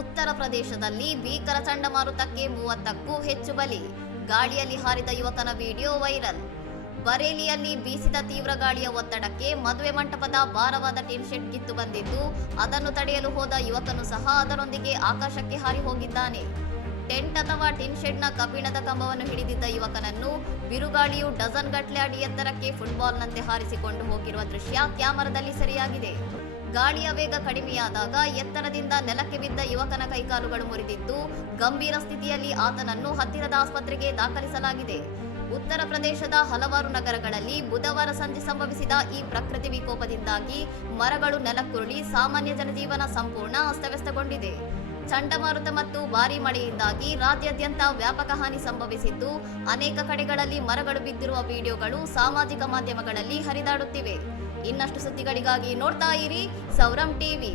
ಉತ್ತರ ಪ್ರದೇಶದಲ್ಲಿ ಭೀಕರ ಚಂಡಮಾರುತಕ್ಕೆ 30ಕ್ಕೂ ಹೆಚ್ಚು ಬಲಿ. ಗಾಳಿಯಲ್ಲಿ ಹಾರಿದ ಯುವಕನ ವಿಡಿಯೋ ವೈರಲ್. ಬರೇಲಿಯಲ್ಲಿ ಬೀಸಿದ ತೀವ್ರ ಗಾಳಿಯ ಒತ್ತಡಕ್ಕೆ ಮದುವೆ ಮಂಟಪದ ಭಾರವಾದ ಟಿನ್ ಶೆಡ್ ಕಿತ್ತು ಬಂದಿದ್ದು, ಅದನ್ನು ತಡೆಯಲು ಹೋದ ಯುವಕನು ಸಹ ಅದರೊಂದಿಗೆ ಆಕಾಶಕ್ಕೆ ಹಾರಿ ಹೋಗಿದ್ದಾನೆ. ಟೆಂಟ್ ಅಥವಾ ಟಿನ್ ಶೆಡ್ನ ಕಬ್ಬಿಣದ ಕಂಬವನ್ನು ಹಿಡಿದಿದ್ದ ಯುವಕನನ್ನು ಬಿರುಗಾಳಿಯು ಡಜನ್ ಗಟ್ಟಲೆ ಅಡಿ ಎತ್ತರಕ್ಕೆ ಫುಟ್ಬಾಲ್ನಂತೆ ಹಾರಿಸಿಕೊಂಡು ಹೋಗಿರುವ ದೃಶ್ಯ ಕ್ಯಾಮೆರಾದಲ್ಲಿ ಸೆರೆಯಾಗಿದೆ. ಗಾಳಿಯ ವೇಗ ಕಡಿಮೆಯಾದಾಗ ಎತ್ತರದಿಂದ ನೆಲಕ್ಕೆ ಬಿದ್ದ ಯುವಕನ ಕೈಕಾಲುಗಳು ಮುರಿದಿದ್ದು, ಗಂಭೀರ ಸ್ಥಿತಿಯಲ್ಲಿ ಆತನನ್ನು ಹತ್ತಿರದ ಆಸ್ಪತ್ರೆಗೆ ದಾಖಲಿಸಲಾಗಿದೆ. ಉತ್ತರ ಪ್ರದೇಶದ ಹಲವಾರು ನಗರಗಳಲ್ಲಿ ಬುಧವಾರ ಸಂಜೆ ಸಂಭವಿಸಿದ ಈ ಪ್ರಕೃತಿ ವಿಕೋಪದಿಂದಾಗಿ ಮರಗಳು ನೆಲಕ್ಕುರುಳಿ ಸಾಮಾನ್ಯ ಜನಜೀವನ ಸಂಪೂರ್ಣ ಅಸ್ತವ್ಯಸ್ತಗೊಂಡಿದೆ. ಚಂಡಮಾರುತ ಮತ್ತು ಭಾರೀ ಮಳೆಯಿಂದಾಗಿ ರಾಜ್ಯಾದ್ಯಂತ ವ್ಯಾಪಕ ಹಾನಿ ಸಂಭವಿಸಿದ್ದು, ಅನೇಕ ಕಡೆಗಳಲ್ಲಿ ಮರಗಳು ಬಿದ್ದಿರುವ ವಿಡಿಯೋಗಳು ಸಾಮಾಜಿಕ ಮಾಧ್ಯಮಗಳಲ್ಲಿ ಹರಿದಾಡುತ್ತಿವೆ. ಇನ್ನಷ್ಟು ಸುದ್ದಿಗಳಿಗಾಗಿ ನೋಡ್ತಾ ಇರಿ ಸೌರಂ ಟಿವಿ.